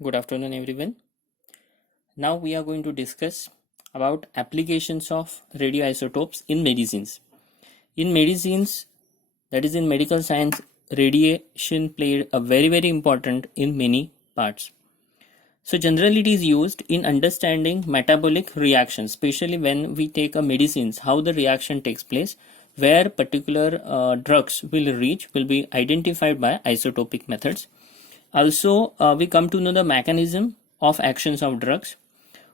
Good afternoon, everyone. Now we are going to discuss about applications of radioisotopes in medicines. In medicines, that is in medical science, radiation played a very important in many parts. So generally it is used in understanding metabolic reactions, especially when we take a medicines, how the reaction takes place, where particular drugs will be identified by isotopic methods. Also, we come to know the mechanism of actions of drugs.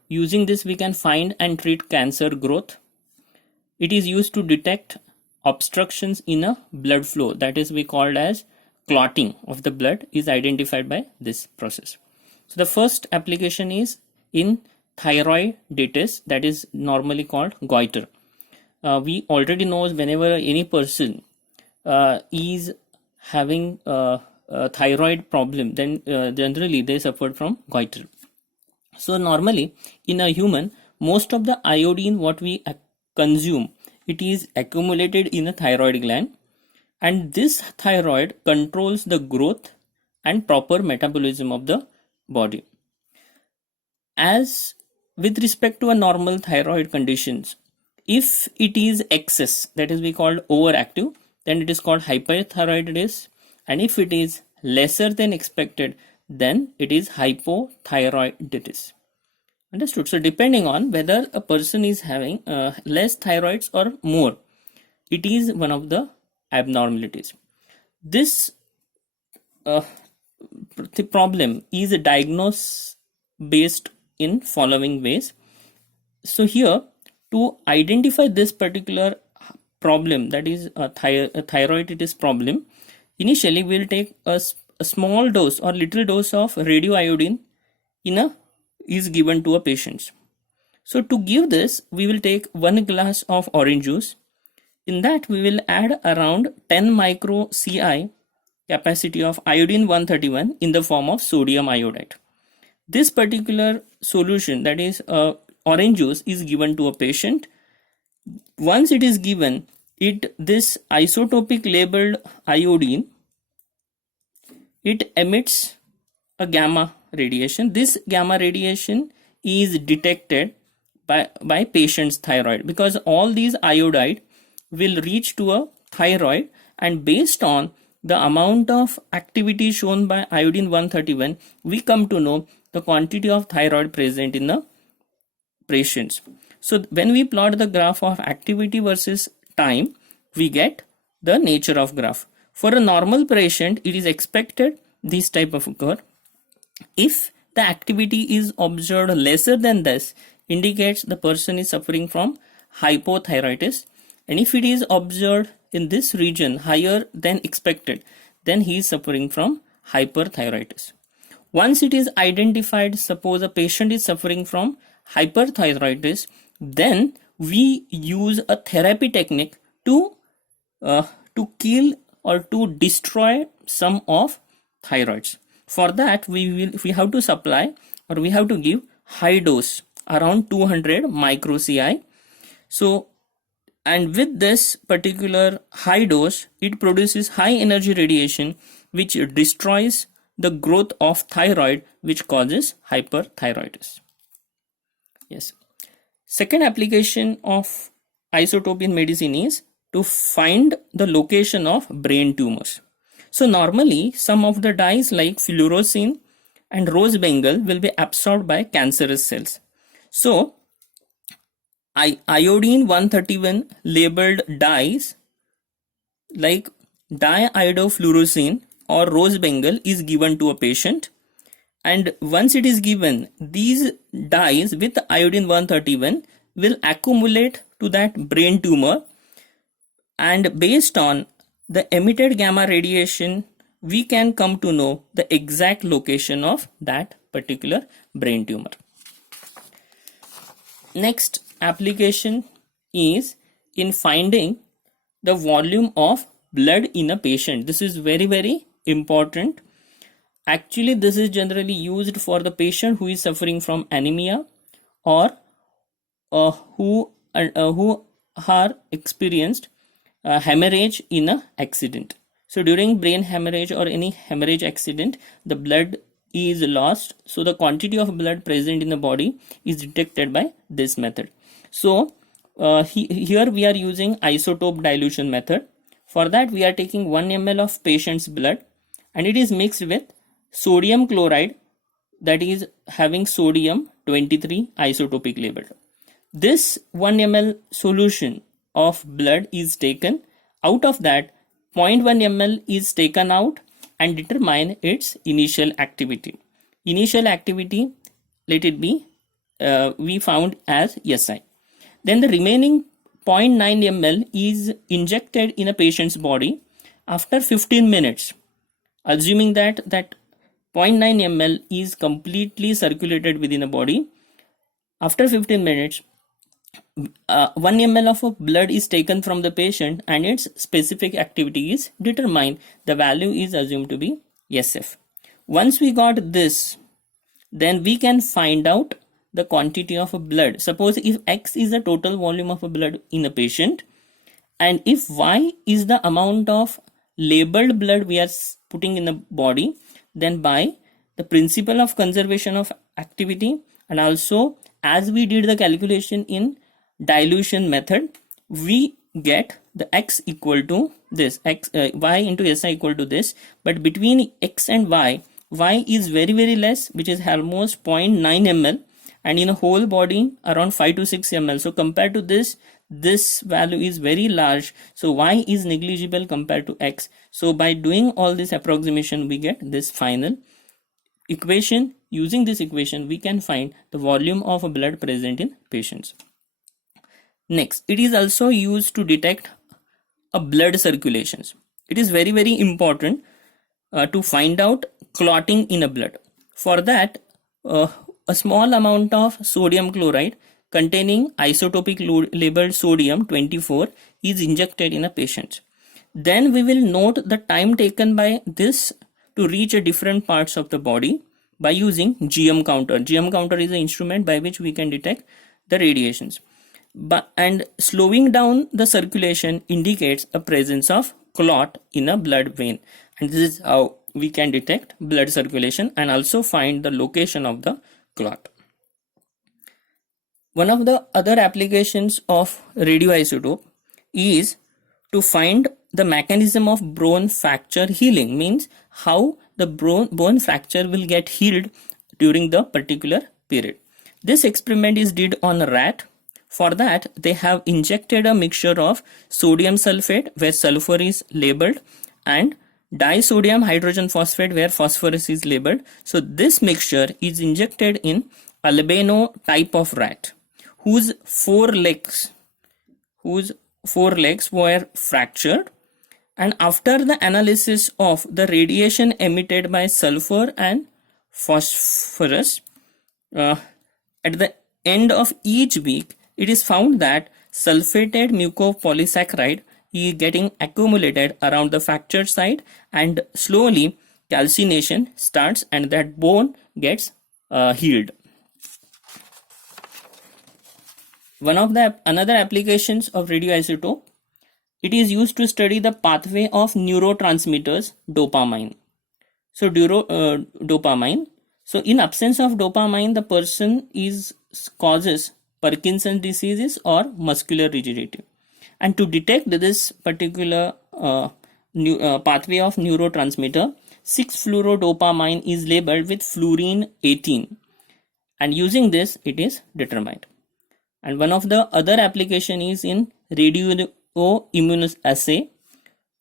Using this, we can find and treat cancer growth. It is used to detect obstructions in a blood flow, that is we called as clotting of the blood is identified by this process. So the first application is in thyroiditis, that is normally called goiter. We already know whenever any person is having thyroid problem, then generally they suffered from goiter. So normally in a human, most of the iodine what we consume, it is accumulated in a thyroid gland, and this thyroid controls the growth and proper metabolism of the body. As with respect to a normal thyroid conditions, if it is excess, that is we called overactive, then it is called hyperthyroidism, and if it is lesser than expected, then it is hypothyroiditis. Understood? So depending on whether a person is having less thyroids or more, it is one of the abnormalities. This the problem is diagnosed based in following ways. So here, to identify this particular problem, that is a thyroiditis problem, initially we will take a small dose or little dose of radioiodine is given to a patient. So to give this, we will take 1 glass of orange juice. In that we will add around 10 micro Ci capacity of iodine 131 in the form of sodium iodide. This particular solution, that is orange juice, is given to a patient. Once it is given, this isotopic labeled iodine, it emits a gamma radiation. This gamma radiation is detected by patient's thyroid, because all these iodide will reach to a thyroid, and based on the amount of activity shown by iodine 131, we come to know the quantity of thyroid present in the patients. So when we plot the graph of activity versus time, we get the nature of graph. For a normal patient, it is expected this type of curve. If the activity is observed lesser than this, indicates the person is suffering from hypothyroidism, and if it is observed in this region higher than expected, then he is suffering from hyperthyroidism. Once it is identified, suppose a patient is suffering from hyperthyroidism, then we use a therapy technique to kill or to destroy some of thyroids. For that, we have to supply, or we have to give high dose around 200 micro Ci. So, and with this particular high dose, it produces high energy radiation which destroys the growth of thyroid, which causes hyperthyroidism. Yes. Second application of isotope in medicine is to find the location of brain tumors. So normally some of the dyes like fluorescein and rose bengal will be absorbed by cancerous cells. So iodine 131 labeled dyes like diiodofluorescein or rose bengal is given to a patient, and once it is given, these dyes with iodine 131 will accumulate to that brain tumor, and based on the emitted gamma radiation, we can come to know the exact location of that particular brain tumor. Next application is in finding the volume of blood in a patient. This is very important. Actually, this is generally used for the patient who is suffering from anemia, or who are experienced hemorrhage in an accident. So during brain hemorrhage or any hemorrhage accident, the blood is lost, so the quantity of blood present in the body is detected by this method. So here we are using isotope dilution method. For that we are taking 1 ml of patient's blood and it is mixed with sodium chloride, that is having sodium 23 isotopic labeled. This 1 ml solution of blood is taken. Out of that, 0.1 ml is taken out and determine its initial activity. Initial activity, let it be, we found as SI. Then the remaining 0.9 ml is injected in a patient's body after 15 minutes. Assuming that 0.9 ml is completely circulated within the body, after 15 minutes, 1 ml of blood is taken from the patient and its specific activity is determined. The value is assumed to be SF. Once we got this, then we can find out the quantity of blood. Suppose if X is the total volume of blood in a patient and if Y is the amount of labeled blood we are putting in the body, then by the principle of conservation of activity and also as we did the calculation in dilution method, we get the X equal to this, Y into SI equal to this, but between X and Y is very less, which is almost 0.9 ml, and in a whole body around 5 to 6 ml. So compared to this value is very large, so Y is negligible compared to X. So by doing all this approximation we get this final equation. Using this equation we can find the volume of blood present in patients. Next, it is also used to detect a blood circulations. It is very important to find out clotting in a blood. For that, a small amount of sodium chloride containing isotopic labeled sodium 24 is injected in a patient. Then we will note the time taken by this to reach different parts of the body by using GM counter. GM counter is an instrument by which we can detect the radiations. And slowing down the circulation indicates a presence of clot in a blood vein, and this is how we can detect blood circulation and also find the location of the clot. One of the other applications of radioisotope is to find the mechanism of bone fracture healing, means how the bone fracture will get healed during the particular period. This experiment is did on a rat. For that, they have injected a mixture of sodium sulfate where sulfur is labeled and disodium hydrogen phosphate where phosphorus is labeled. So this mixture is injected in albino type of rat whose four legs were fractured, and after the analysis of the radiation emitted by sulfur and phosphorus at the end of each week, it is found that sulfated mucopolysaccharide is getting accumulated around the fractured site and slowly calcination starts and that bone gets healed. Another applications of radioisotope, it is used to study the pathway of neurotransmitters dopamine. So dopamine. So in absence of dopamine, the person causes Parkinson's diseases or muscular rigidity. And to detect this particular pathway of neurotransmitter, 6-fluorodopamine is labeled with fluorine 18, and using this it is determined. And one of the other application is in radioimmunoassay.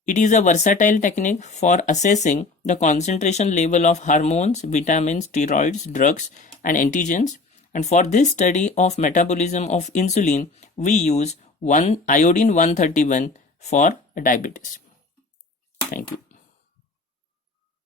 It is a versatile technique for assessing the concentration level of hormones, vitamins, steroids, drugs, and antigens. And for this study of metabolism of insulin, we use iodine 131 for diabetes. Thank you.